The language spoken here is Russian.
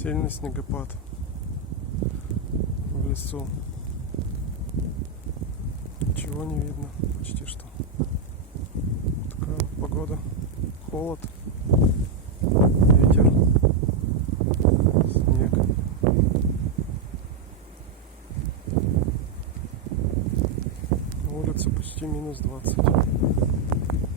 Сильный снегопад в лесу. Ничего не видно почти что. Такая вот погода. Холод, ветер, снег. На улице почти -20.